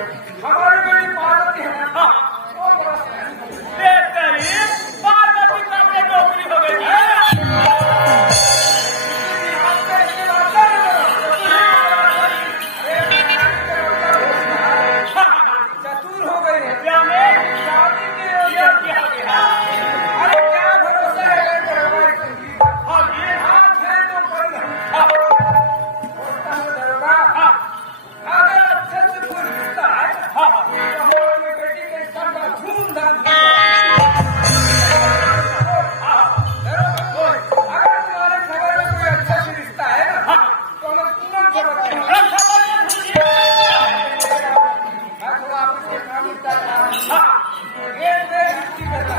हमारी बेटी पार्वती है ना, वो बड़ा पार्वती का अपने नौकरी हो गई है। चतुर हो गई है। क्या में शादी के ये क्या गया? अरे क्या भरोसा है हमारी हाँ ये हाथ है तो पल होता है दरोगा। अगर अच्छे से कोई रिश्ता है तो हमारी बेटी के सर का धूमधाम अगर तुम्हारे खबर में कोई अच्छा सा रिश्ता है ना तो हमें तुरंत खबर देना। मैं थोड़ा ऑफिस के काम निपटा रहा हूँ। एक देर छुट्टी करता है।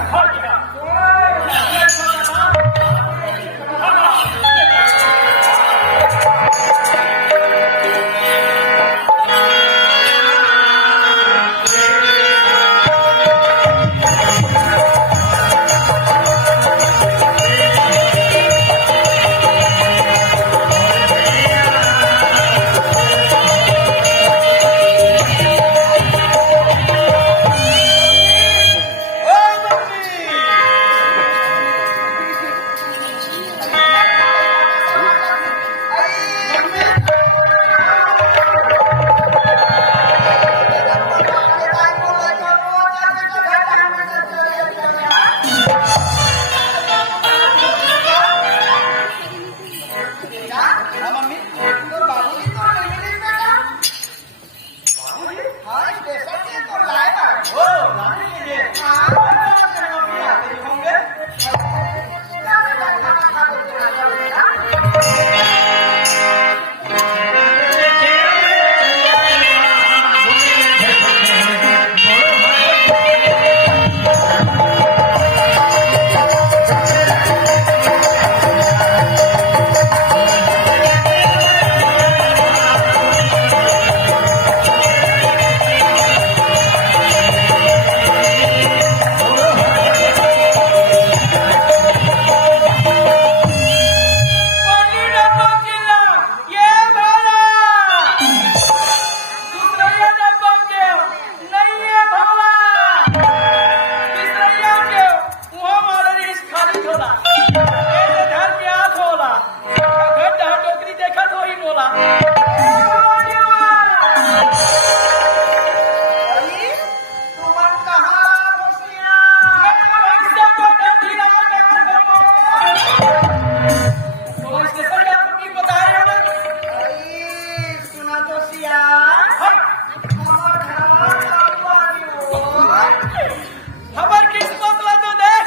हमार किस्मत ला तो देख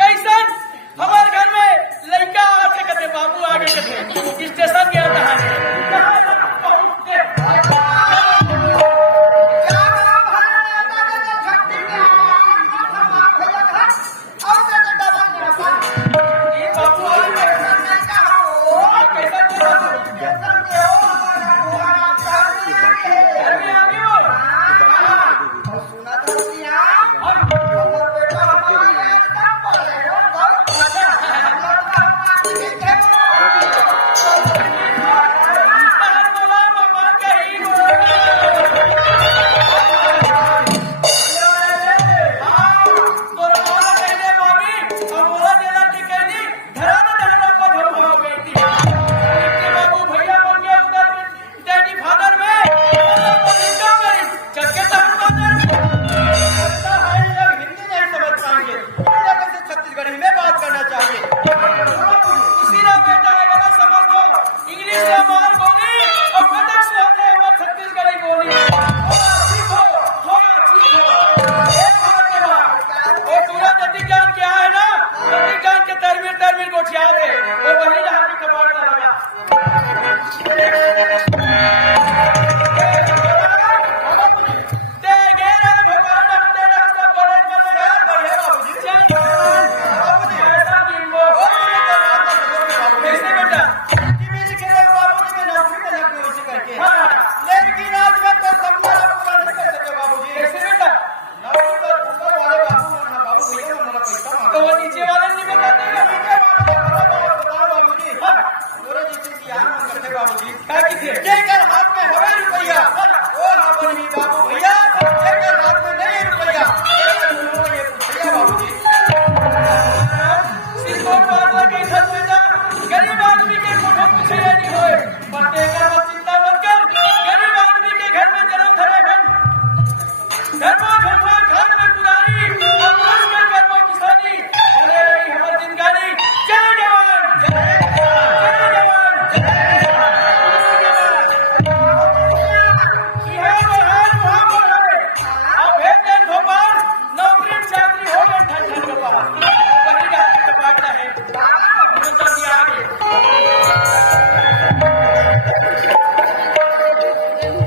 कैसन हमार घर में लड़का आके कहते बाबू आगे कहते स्टेशन गया था बाबू भैया बन गए उधर डैडी फादर में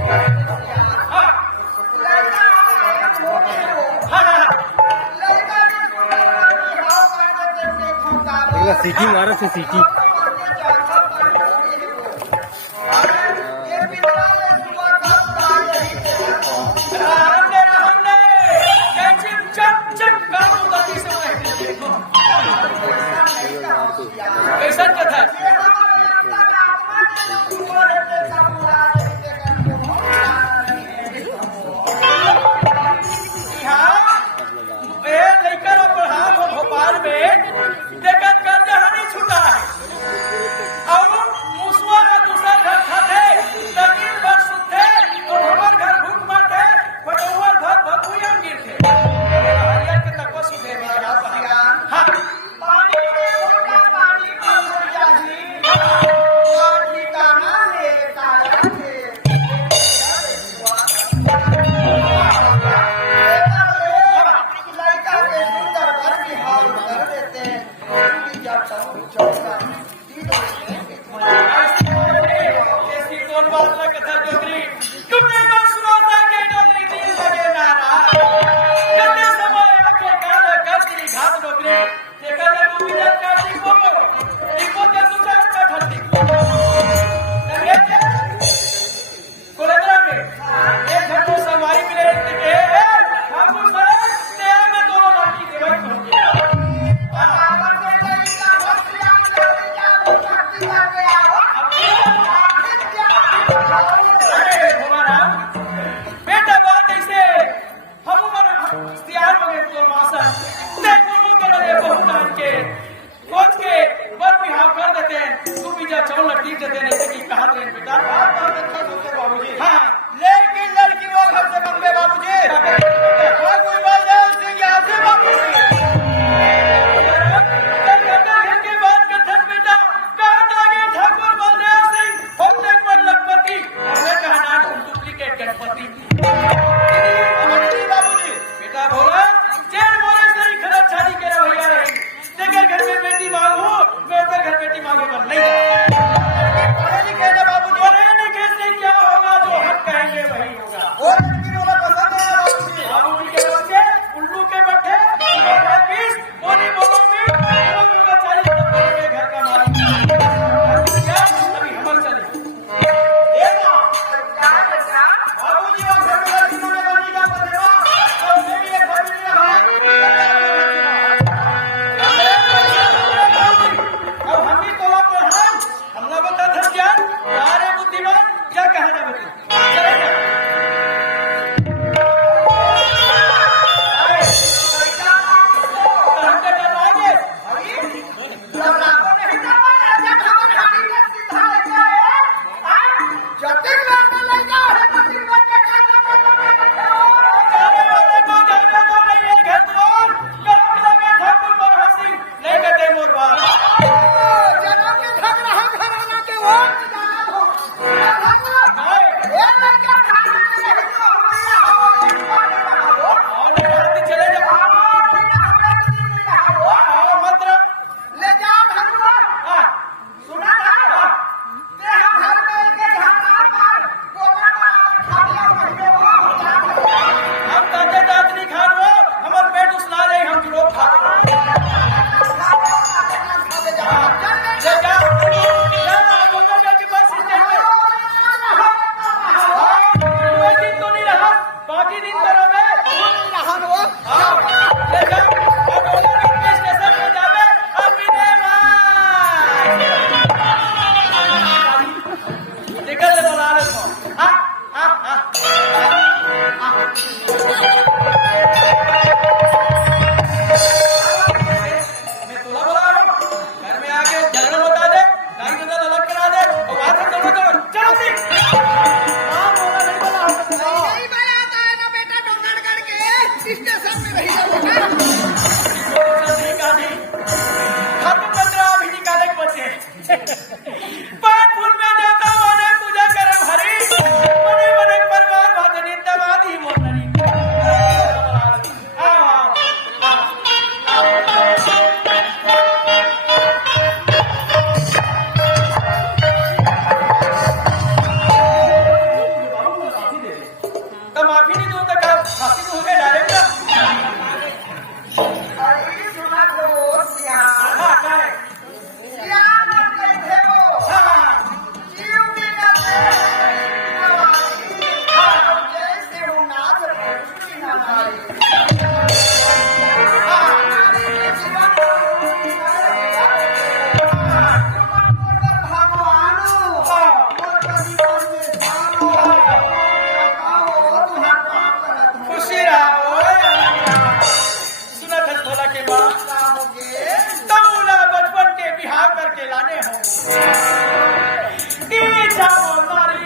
हाँ लड़का आया मोटे हो हाँ हाँ लड़का ने हां करते करते खंगा एकला सीटी मारो से सीटी ये पिता ले सुबह कब आ रही है रहने कैसे चक चक काम गति से रहते देखो कैसा कथा भोपाल में देखकर कहानी छूटा है और मुसवा का दूसरा घर खाते तकीन भर सुते और हमार घर भूख मारते पटौवर भर भगुया गिर थे हरियर के तको सुते हाँ ऐसी कौन बात ना कथा जोगरी तुमने बस सुनाता के डोगरी दिल लगे नारा कितने समय आके गाना करती घाट डोगरी देखा ले मुझे काटी को इको ते तुझे बैठती कोलेद्रा में एक घर को सवाई मिले के ठाकुर साहब ते में दोनों लड़की के भाई पहुंच गया बेटा बात ऐसे हम इख्तियार मगे तो मासा देखो नहीं करे बहुत के कोच के बर बिहाव कर देते हैं तू भी जा चौल लटी देते नहीं कि कहा दे बेटा बाबूजी हाँ लेकिन लड़की वो घर से बम्बे बाबूजी कोई बात है उससे यहाँ से बाबूजी के बाद कथन बेटा कहा आगे ठाकुर बलदेव सिंह होते पर लखपति हमें कहना डुप्लीकेट गणपति बाबूजी बेटा बोला चैन मोरे से ही खराब छाड़ी के रवैया रही तेरे घर में बेटी मांगू मैं तेरे घर बेटी मांगू कर नहीं पढ़े लिखे ना बाबूजी पढ़े लिखे से क्या होगा जो हम कहेंगे वही होगा और लड़की वाला पसंद है बाबूजी बाबूजी के बच्चे उल्लू के बट्टे पीस बोली बोलो में उनका चाहिए घर का मालिक क्या अभी हमल चले बाबूजी और घर में जिन्होंने बनी का बनेगा और मेरी एक फैमिली अब हम ही तो लोग हैं हमने बता था क्या अरे बुद्धिमान क्या कहना बता चलेगा माफी नहीं दूं तो क्या फांसी दूंगे डायरेक्ट? अरे सुना तो क्या हाँ क्या है? क्या मत कहते हो हाँ जीव भी न दे जैसे हो नाच भी न मारे खुशी रहो। सुना था भोला के माँ तौला बचपन के बिहार करके लाने हो जाओ नारी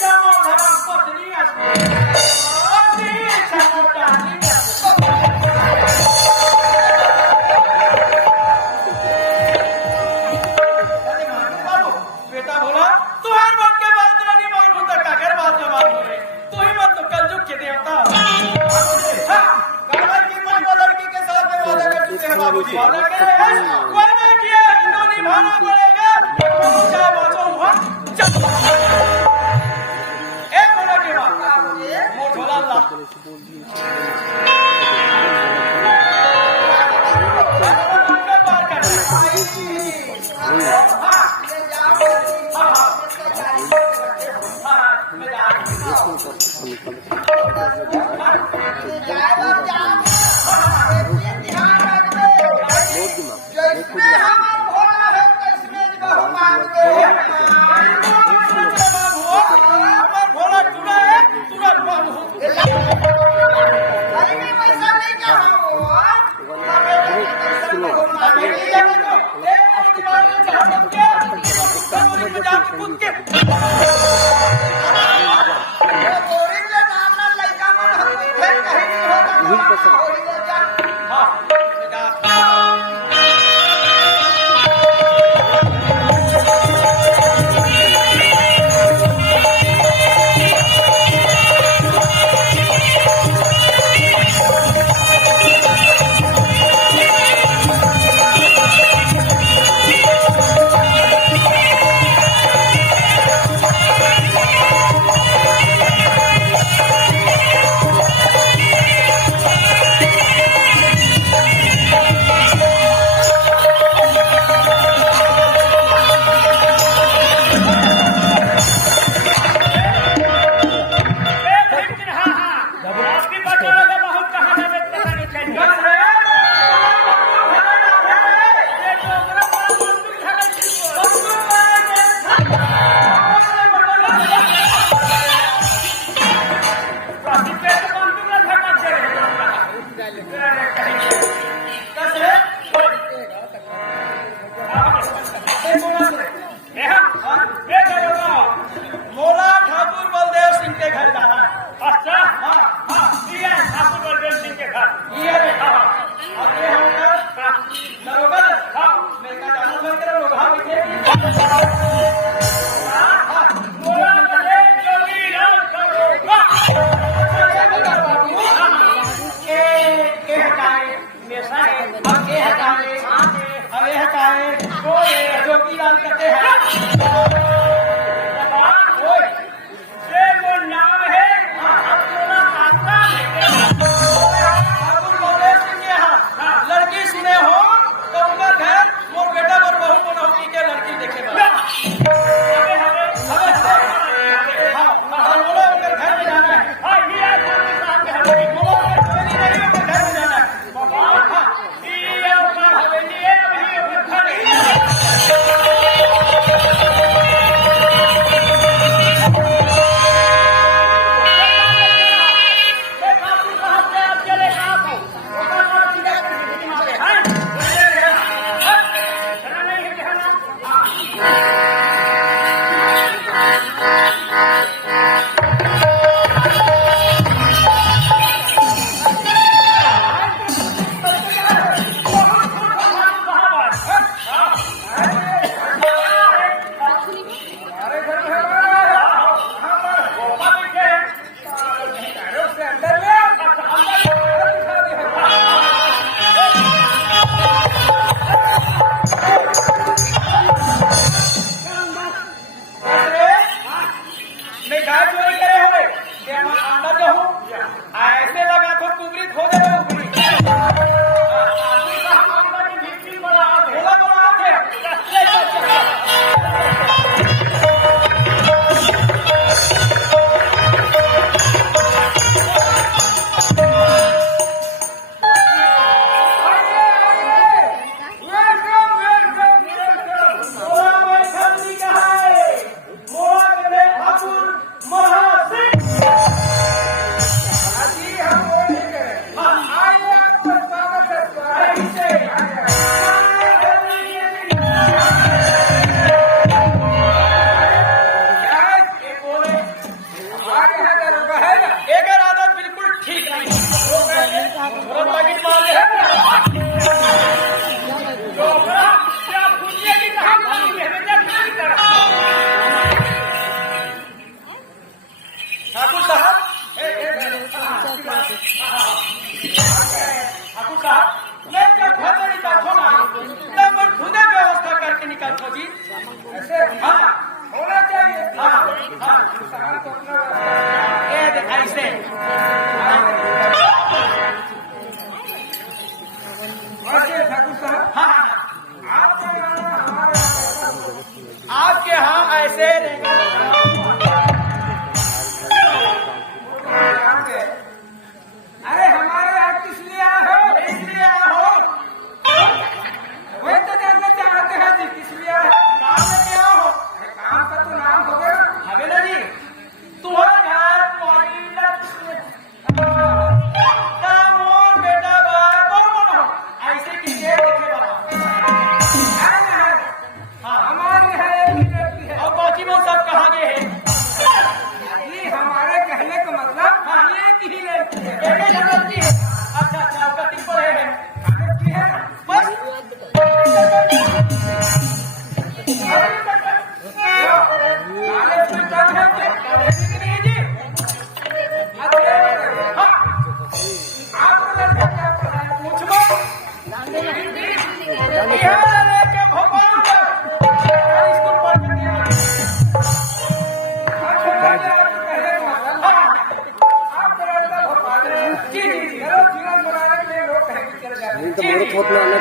जाओ धर्म पत्नी जाओ डाली बेटा भोला तुम्हारे मन के बात नहीं मालूम होता काकर बात न मालूम है तू ही मत तो कलयुग के देवता हो। काकर की मन को लड़की के साथ में वादा कर चुके हैं बाबूजी। वादा करे वादा किया तो निभाना पड़ेगा। क्या बातों हुआ चल ए भोला के माँ मोर भोला अल्लाह भोला चुना है तुरंत बंद हो मोला ठाकुर बलदेव सिंह के घर जाना है। अच्छा हाँ हाँ ये है ठाकुर बलदेव सिंह के घर ये है हाँ और ये है उनका दरोगा हाँ मेरे का जाना मैं तेरा लोग हाँ बैठे हाँ मोला बलदेव जोगी राम करोगा के हटाए मेसा है अब के हटाए अब ये हटाए वो जोगी राम करते हैं लड़की सुने हो तो उनका घर मोर बेटा मोर बहू को नौकरी के लड़की देखे घर में जाना है घर में जाना है मैं गाय चोरी करे हो के हम अंदर जाऊं ऐसे लगा तो कुबरी खो दे कुबरी बोला बोला आते ले आपके यहाँ ऐसे अरे हमारे यहाँ किस लिए आए हो? इसलिए आया हो वही तो जानना चाहते हैं जी किस लिए आए हो? काम में क्या हो काम का तो नाम हो गया हवेला जी तुम्हारा घर मोर बेटा कौन हो ऐसे किसे देखे है ना है हाँ हमारे यहाँ एक ही लड़की है और बाकी वो सब कहाँ गए हैं जी हमारे कहने का मतलब एक ही लड़की है एक ही लड़की है अच्छा अच्छा आपका तीन पर है लड़की है बस कॉलेज में कब है नहीं जी हाँ आपका लड़का क्या पढ़ा है? पूछ लो बिहार लेके भोपाल स्कूल पढ़ के दिया आपका लड़का भोपाल में है। जी जी जी चलो जीवन बनाने के लिए लोग कहीं भी चले जाते हैं। जी जी बहुत लाना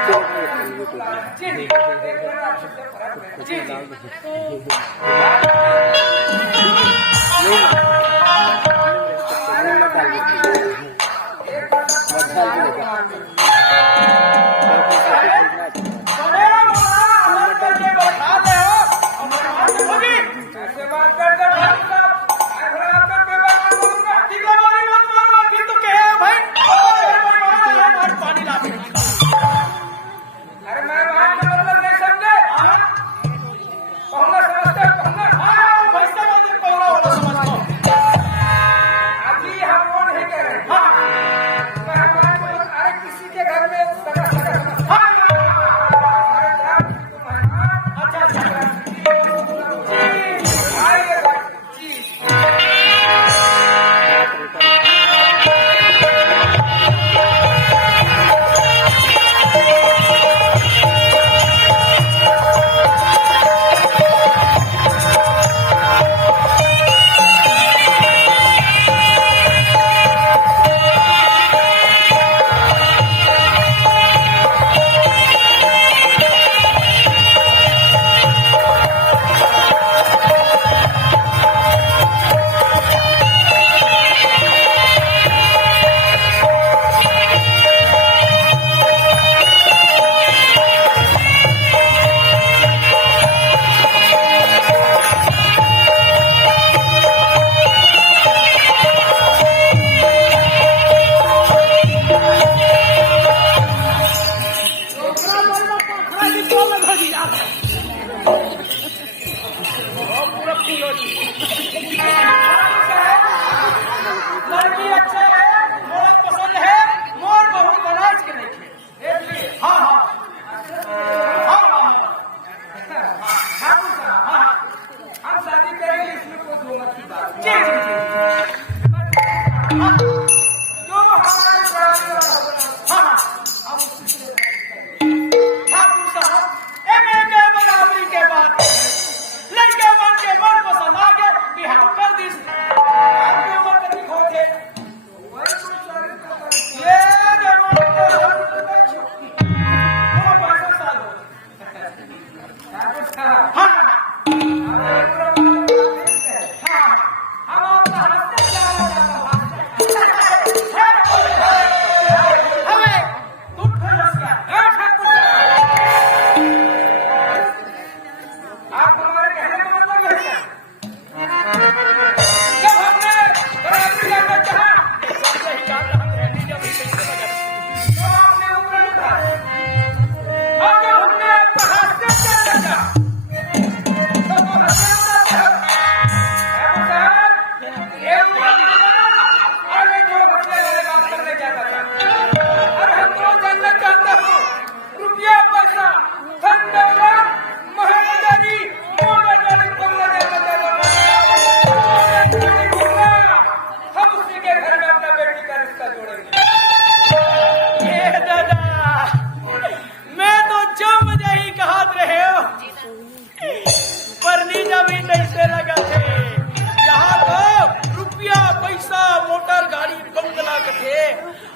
जी जी देखना अच्छे से फर्क है। जी जी ऐसे बात करते हैं, भाई साहब, मैं थोड़ा आपका व्यवहार करूंगा। अरे मैं बात का मतलब नहीं समझे कहूंगा समझते हो, कहूंगा अभी हम वो नहीं कह रहे मैं हमारे को- अरे किसी के घर में सगा सगा सगा हमारे ग्राम की तो मेहमान आइएगा लड़की अच्छा है मोर पसंद है मोर बहुत बनाज के नहीं हाँ हाँ हम शादी करेंगे इसमें कोई दो मत की बात जी जी जी जो हमारे प्राण का होगा हाँ हम उसी से ठाकुर साहब के बराबरी के बाद लड़के मन के मन पसंद आ गए बिहार कर दी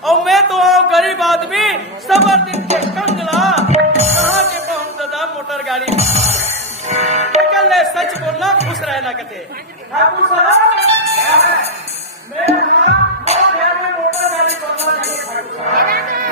और मैं तो आऊं गरीब आदमी सबर दिन के कंगला कहाँ के पहुंच दादा मोटर गाड़ी निकल ले सच बोलना खुश रहना कहते ठाकुर साहब मेरे घर में मोटर गाड़ी बनना चाहिए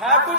ठाकुर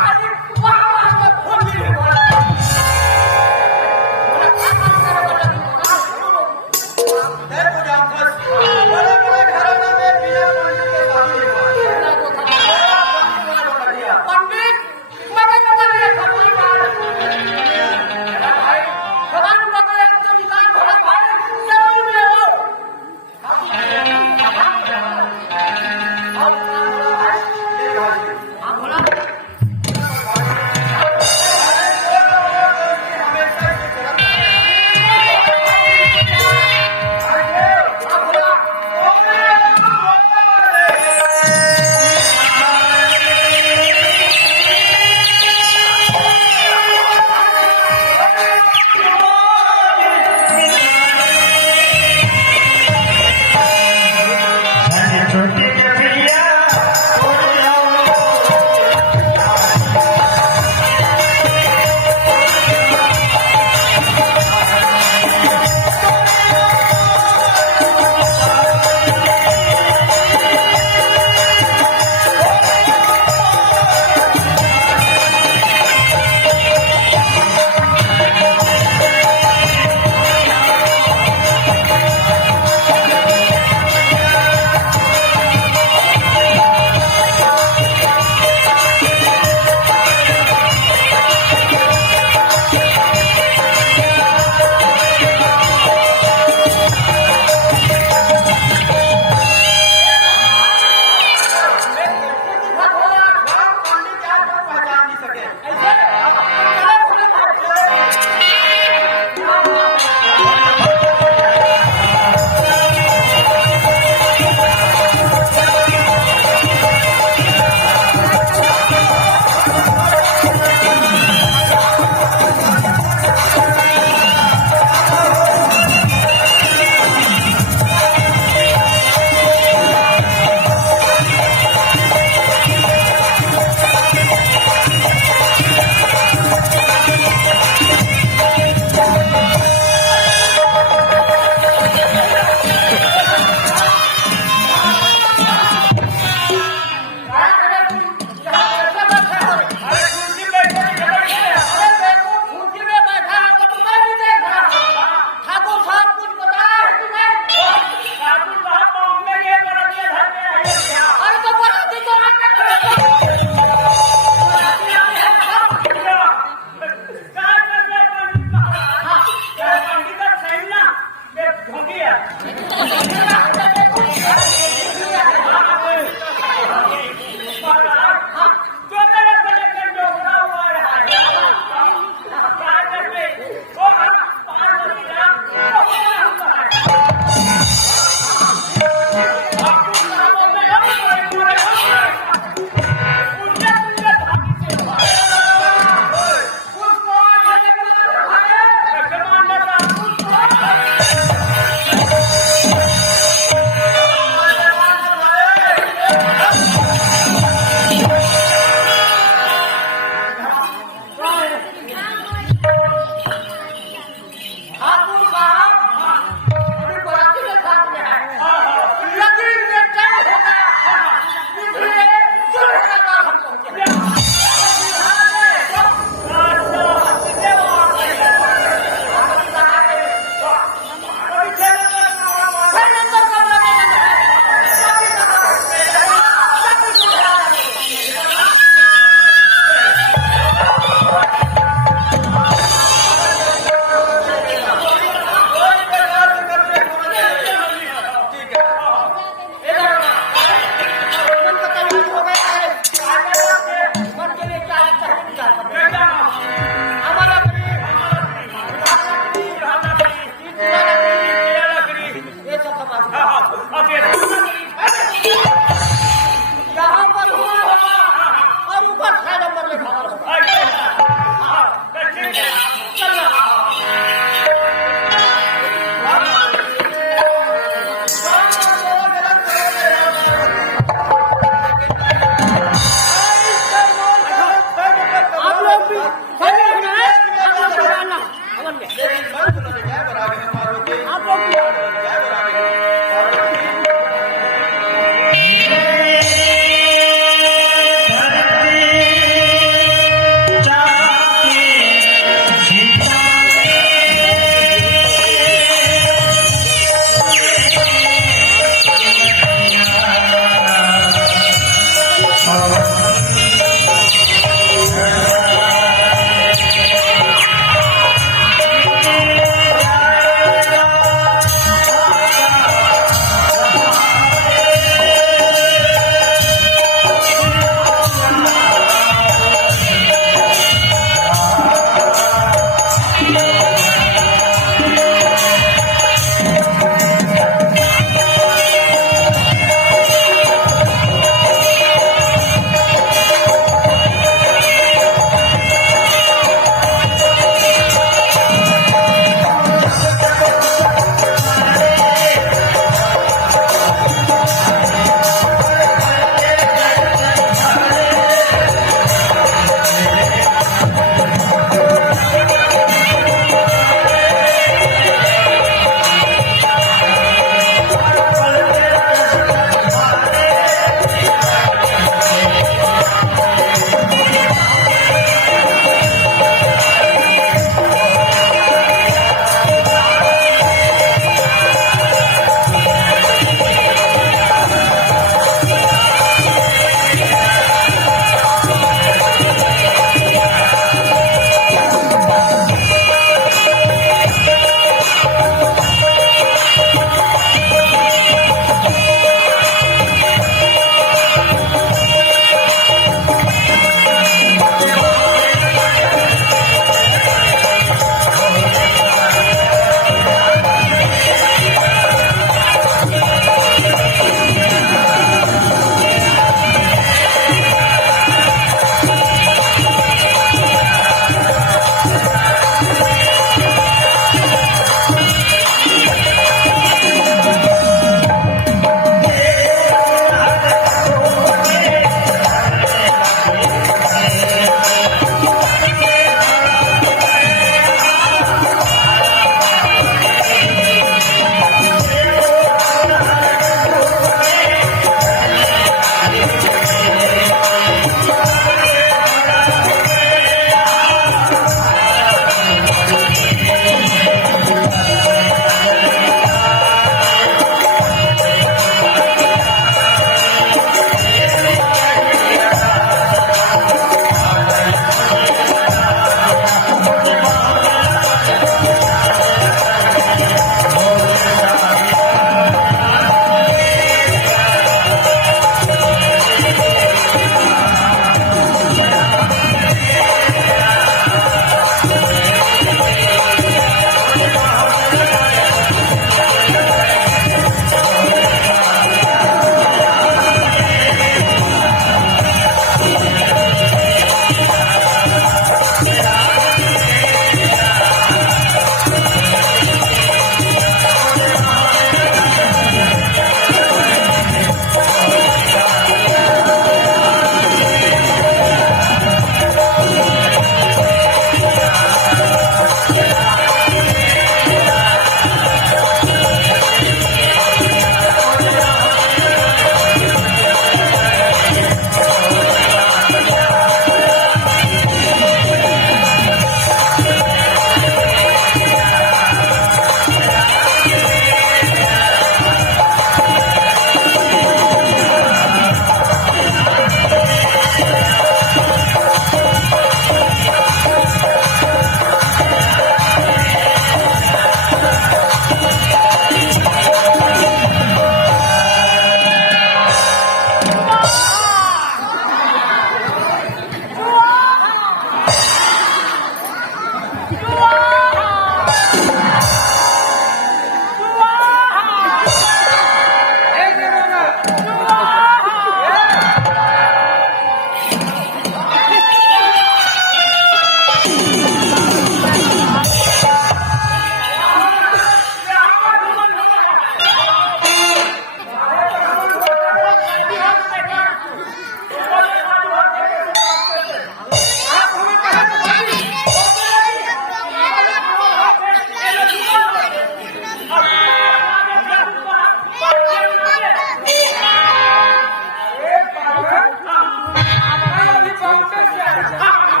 हाँ।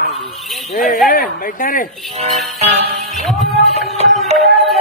ए बैठना रे ओ,